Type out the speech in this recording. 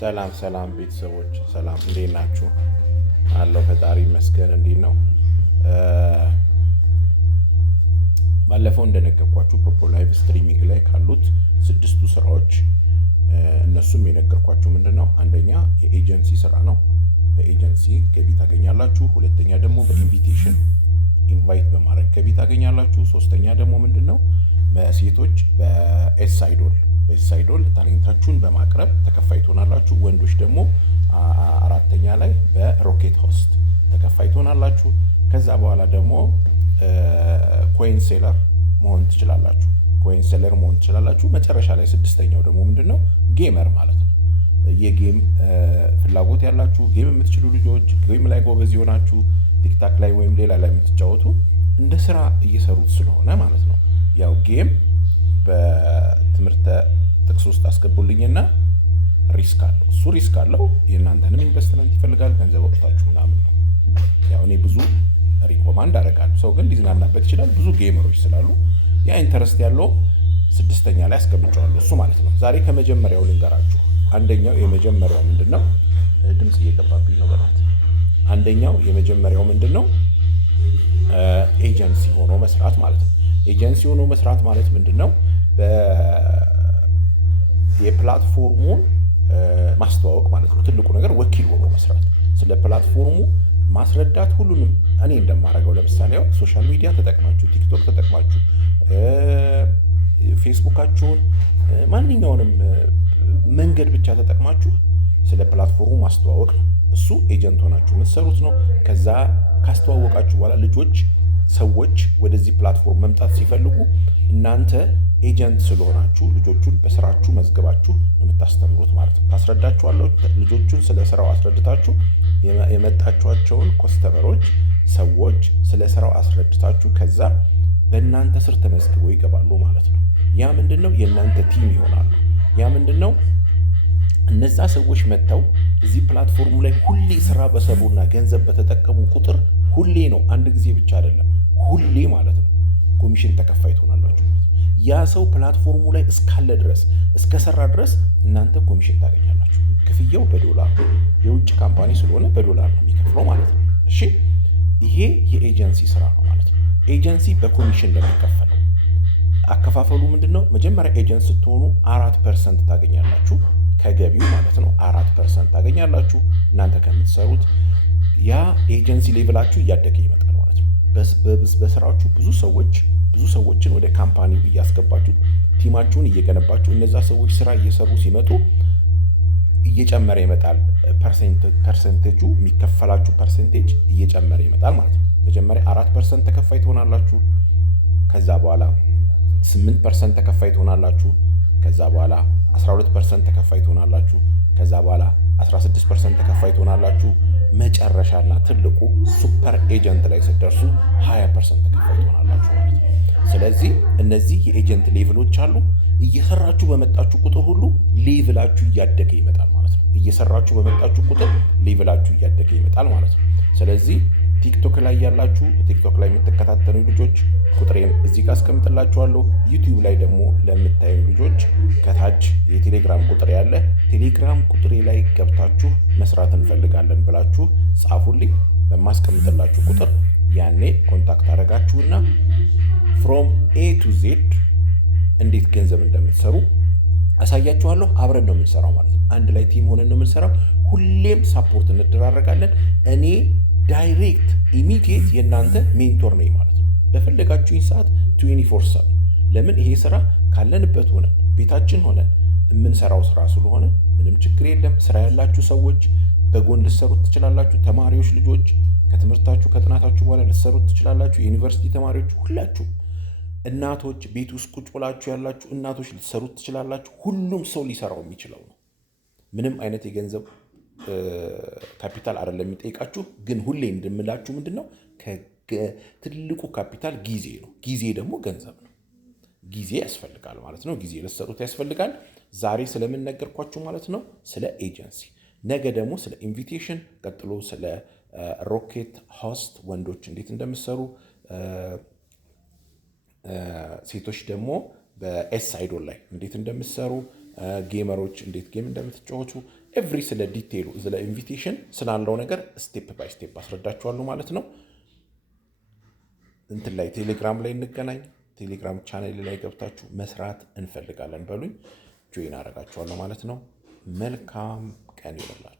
ሰላም ቤተሰቦች ሰላም እንዴት ናችሁ? አለው ፈጣሪ ይመስገን። እንዴት ነው? ባለፈው እንደነገርኳችሁ ፖፖ ላይቭ ስትሪሚንግ ላይ ካሉት 6ቱ ስራዎች እነሱም የነገርኳችሁ ምንድነው? አንደኛ የኤጀንሲ ስራ ነው። በኤጀንሲ ገቢ ታገኛላችሁ። ሁለተኛ ደግሞ በኢንቪቴሽን ኢንቫይት በማድረግ ገቢ ታገኛላችሁ። ሶስተኛ ደግሞ ምንድነው? በሴቶች በኤስ አይዶል ታሌንታችሁን በማቅረብ ተከፋይ ትሆናላችሁ። ወንዶች ደግሞ አራተኛ ላይ በሮኬት ሆስት ተከፋይ ትሆናላችሁ። ከዛ በኋላ ደግሞ ኮይን ሴለር መሆን ትችላላችሁ። መጨረሻ ላይ ስድስተኛው ደግሞ ምንድነው? ጌመር ማለት ነው። የጌም ፍላጎት ያላችሁ ጌም የምትችሉ ልጆች፣ ጌም ላይ ጎበዝ የሆናችሁ ቲክታክ ላይ ወይም ሌላ ላይ የምትጫወቱ እንደ ስራ እየሰሩት ስለሆነ ማለት ነው። ያው ጌም በትምህርት ጥቅስ ውስጥ አስገቡልኝና ሪስክ አለው። የእናንተንም ኢንቨስትመንት ይፈልጋል። ገንዘብ ወጥታችሁ ምናምን ነው። ያው እኔ ብዙ ሪኮማንድ አደርጋለሁ። ሰው ግን ሊዝናናበት ይችላል። ብዙ ጌመሮች ስላሉ ያ ኢንተረስት ያለው ስድስተኛ ላይ አስቀምጨዋለሁ እሱ ማለት ነው። ዛሬ ከመጀመሪያው ልንገራችሁ። የመጀመሪያው ምንድነው? ድምጽ እየገባብኝ ነው በላት። የመጀመሪያው ምንድነው? ኤጀንሲ ሆኖ መስራት ማለት ነው። ኤጀንሲ ሆኖ መስራት ማለት ምንድነው? የፕላትፎርሙን ማስተዋወቅ ማለት ነው። ትልቁ ነገር ወኪል ሆኖ መስራት፣ ስለ ፕላትፎርሙ ማስረዳት። ሁሉንም እኔ እንደማደርገው ለምሳሌ ሶሻል ሚዲያ ተጠቅማችሁ ቲክቶክ ተጠቅማችሁ ፌስቡካችሁን ማንኛውንም መንገድ ብቻ ተጠቅማችሁ ስለ ፕላትፎርሙ ማስተዋወቅ ነው። እሱ ኤጀንት ሆናችሁ የምትሰሩት ነው። ከዛ ካስተዋወቃችሁ በኋላ ሰዎች ወደዚህ ፕላትፎርም መምጣት ሲፈልጉ እናንተ ኤጀንት ስለሆናችሁ ልጆቹን በስራችሁ መዝገባችሁ ነው የምታስተምሩት ማለት ነው። ታስረዳችኋላችሁ። ልጆቹን ስለ ስራው አስረድታችሁ የመጣችኋቸውን ኮስተመሮች ሰዎች ስለ ስራው አስረድታችሁ ከዛ በእናንተ ስር ተመዝግበው ይገባሉ ማለት ነው። ያ ምንድነው? የእናንተ ቲም ይሆናሉ። ያ ምንድነው? እነዛ ሰዎች መጥተው እዚህ ፕላትፎርሙ ላይ ሁሌ ስራ በሰሩና ገንዘብ በተጠቀሙ ቁጥር ሁሌ ነው፣ አንድ ጊዜ ብቻ አይደለም፣ ሁሌ ማለት ነው ኮሚሽን ተከፋይ ትሆናላችሁ ማለት ነው። ያ ሰው ፕላትፎርሙ ላይ እስካለ ድረስ እስከሰራ ድረስ እናንተ ኮሚሽን ታገኛላችሁ። ክፍያው በዶላር ነው። የውጭ ካምፓኒ ስለሆነ በዶላር ነው የሚከፍለው ማለት ነው። እሺ፣ ይሄ የኤጀንሲ ስራ ነው ማለት ነው። ኤጀንሲ በኮሚሽን ለሚከፈለው አከፋፈሉ ምንድነው? መጀመሪያ ኤጀንት ስትሆኑ 4% ታገኛላችሁ ከገቢው ማለት ነው። 4% ታገኛላችሁ እናንተ ከምትሰሩት። ያ ኤጀንሲ ሌቭላችሁ እያደገ ይመጣል ማለት ነው። በስራችሁ ብዙ ሰዎችን ወደ ካምፓኒ እያስገባችሁ ቲማችሁን እየገነባችሁ እነዛ ሰዎች ስራ እየሰሩ ሲመጡ እየጨመረ ይመጣል። ፐርሰንቴጁ የሚከፈላችሁ ፐርሰንቴጅ እየጨመረ ይመጣል ማለት ነው። መጀመሪያ 4% ተከፋይ ትሆናላችሁ። ከዛ በኋላ 8% ተከፋይ ትሆናላችሁ። ከዛ በኋላ 12% ተከፋይ ትሆናላችሁ። ከዛ በኋላ 16% ተከፋይ ትሆናላችሁ። መጨረሻና ትልቁ ሱፐር ኤጀንት ላይ ስትደርሱ 20% ተከፋይ ትሆናላችሁ ማለት ነው። ስለዚህ እነዚህ የኤጀንት ሌቭሎች አሉ። እየሰራችሁ በመጣችሁ ቁጥር ሁሉ ሌቭላችሁ እያደገ ይመጣል ማለት ነው። እየሰራችሁ በመጣችሁ ቁጥር ሌቭላችሁ እያደገ ይመጣል ማለት ነው። ስለዚህ ቲክቶክ ላይ ያላችሁ ቲክቶክ ላይ የምትከታተሉ ልጆች ቁጥሬን እዚህ ጋር አስቀምጥላችኋለሁ። ዩቲዩብ ላይ ደግሞ ለምታዩ ልጆች ከታች የቴሌግራም ቁጥር ያለ ቴሌግራም ቁጥሬ ላይ ገብታችሁ መስራት እንፈልጋለን ብላችሁ ጻፉልኝ። በማስቀምጥላችሁ ቁጥር ያኔ ኮንታክት አደረጋችሁና ፍሮም ኤ ቱ ዜድ እንዴት ገንዘብ እንደምትሰሩ አሳያችኋለሁ። አብረን ነው የምንሰራው ማለት ነው። አንድ ላይ ቲም ሆነን ነው የምንሰራው። ሁሌም ሳፖርት እንደራረጋለን። እኔ ዳይሬክት ኢሚዲየት የእናንተ ሜንቶር ነኝ ማለት ነው። በፈለጋችሁኝ ሰዓት 24/7። ለምን? ይሄ ስራ ካለንበት ሆነን ቤታችን ሆነን የምንሰራው ስራ ስለሆነ ምንም ችግር የለም። ስራ ያላችሁ ሰዎች በጎን ልትሰሩት ትችላላችሁ። ተማሪዎች ልጆች ከትምህርታችሁ ከጥናታችሁ በኋላ ልትሰሩት ትችላላችሁ። የዩኒቨርሲቲ ተማሪዎች ሁላችሁ፣ እናቶች ቤት ውስጥ ቁጭ ብላችሁ ያላችሁ እናቶች ልትሰሩት ትችላላችሁ። ሁሉም ሰው ሊሰራው የሚችለው ነው። ምንም አይነት የገንዘብ ካፒታል አይደለም የሚጠይቃችሁ። ግን ሁሌ እንደምላችሁ ምንድነው? ትልቁ ካፒታል ጊዜ ነው። ጊዜ ደግሞ ገንዘብ ነው። ጊዜ ያስፈልጋል ማለት ነው። ጊዜ ልትሰጡት ያስፈልጋል። ዛሬ ስለምን ነገርኳችሁ ማለት ነው? ስለ ኤጀንሲ። ነገ ደግሞ ስለ ኢንቪቴሽን፣ ቀጥሎ ስለ ሮኬት ሆስት ወንዶች እንዴት እንደምትሰሩ፣ ሴቶች ደግሞ በኤስ አይዶል ላይ እንዴት እንደምትሰሩ ጌመሮች እንዴት ጌም እንደምትጫወቱ ኤቭሪ ስለ ዲቴይሉ ስለ ኢንቪቴሽን ስላለው ነገር ስቴፕ ባይ ስቴፕ አስረዳችኋለሁ ማለት ነው። እንትን ላይ ቴሌግራም ላይ እንገናኝ። ቴሌግራም ቻናል ላይ ገብታችሁ መስራት እንፈልጋለን በሉኝ፣ ጆይን አደርጋችኋለሁ ማለት ነው። መልካም ቀን ይሆንላችሁ።